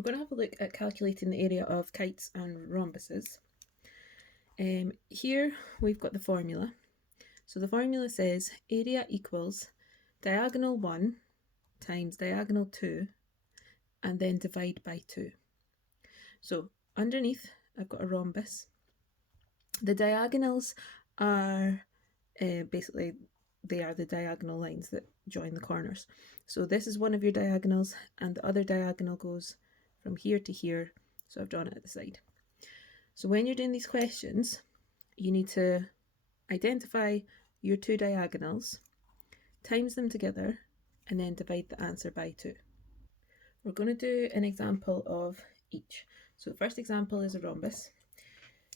We're going to have a look at calculating the area of kites and rhombuses. Here we've got the formula. So the formula says area equals diagonal 1 times diagonal 2 and then divide by 2. So underneath I've got a rhombus. The diagonals are basically they are the diagonal lines that join the corners. So this is one of your diagonals and the other diagonal goes from here to here, so I've drawn it at the side. So when you're doing these questions, you need to identify your two diagonals, times them together, and then divide the answer by 2. We're going to do an example of each. So the first example is a rhombus.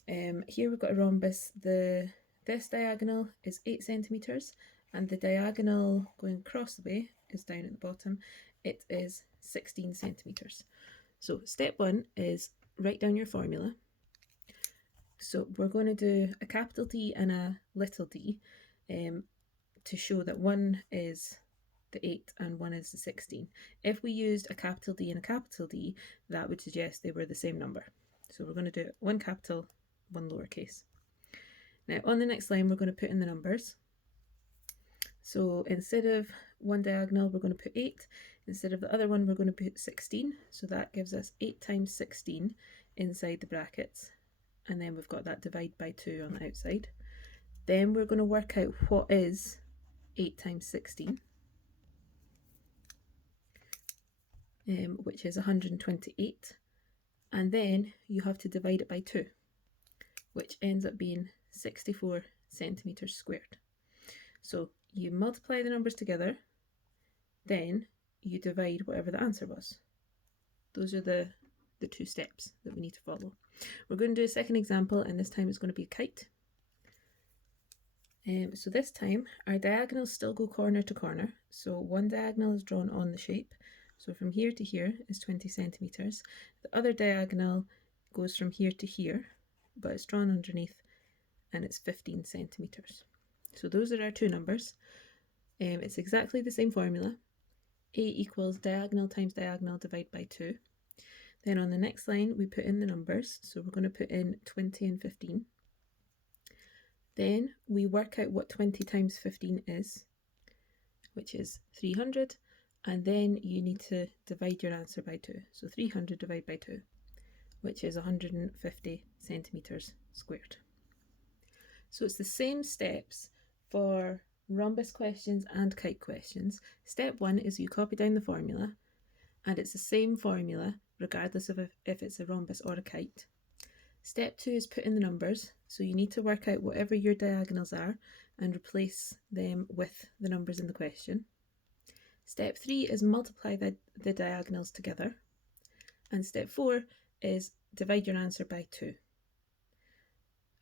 Here we've got a rhombus. This diagonal is 8 centimetres and the diagonal going across the way is down at the bottom. It is 16 centimetres. So step 1 is write down your formula. So we're going to do a capital D and a little d to show that one is the 8 and one is the 16. If we used a capital D and a capital D, that would suggest they were the same number. So we're going to do one capital, one lowercase. Now on the next line we're going to put in the numbers. So instead of one diagonal we're going to put 8, instead of the other one we're going to put 16, so that gives us 8 times 16 inside the brackets, and then we've got that divide by 2 on the outside. Then we're going to work out what is 8 times 16, which is 128, and then you have to divide it by 2, which ends up being 64 centimetres squared. So you multiply the numbers together, then you divide whatever the answer was. Those are the two steps that we need to follow. We're going to do a second example, and this time it's going to be a kite. So this time our diagonals still go corner to corner. So one diagonal is drawn on the shape. So from here to here is 20 centimetres. The other diagonal goes from here to here, but it's drawn underneath and it's 15 centimetres. So those are our two numbers. It's exactly the same formula. A equals diagonal times diagonal divide by 2. Then on the next line we put in the numbers. So we're going to put in 20 and 15. Then we work out what 20 times 15 is, which is 300, and then you need to divide your answer by 2. So 300 divided by 2, which is 150 centimetres squared. So it's the same steps for rhombus questions and kite questions. Step 1 is you copy down the formula, and it's the same formula regardless of if it's a rhombus or a kite. Step 2 is put in the numbers, so you need to work out whatever your diagonals are and replace them with the numbers in the question. Step 3 is multiply the diagonals together, and step 4 is divide your answer by 2.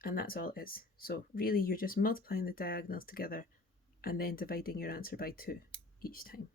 And that's all it is. So really you're just multiplying the diagonals together and then dividing your answer by 2 each time.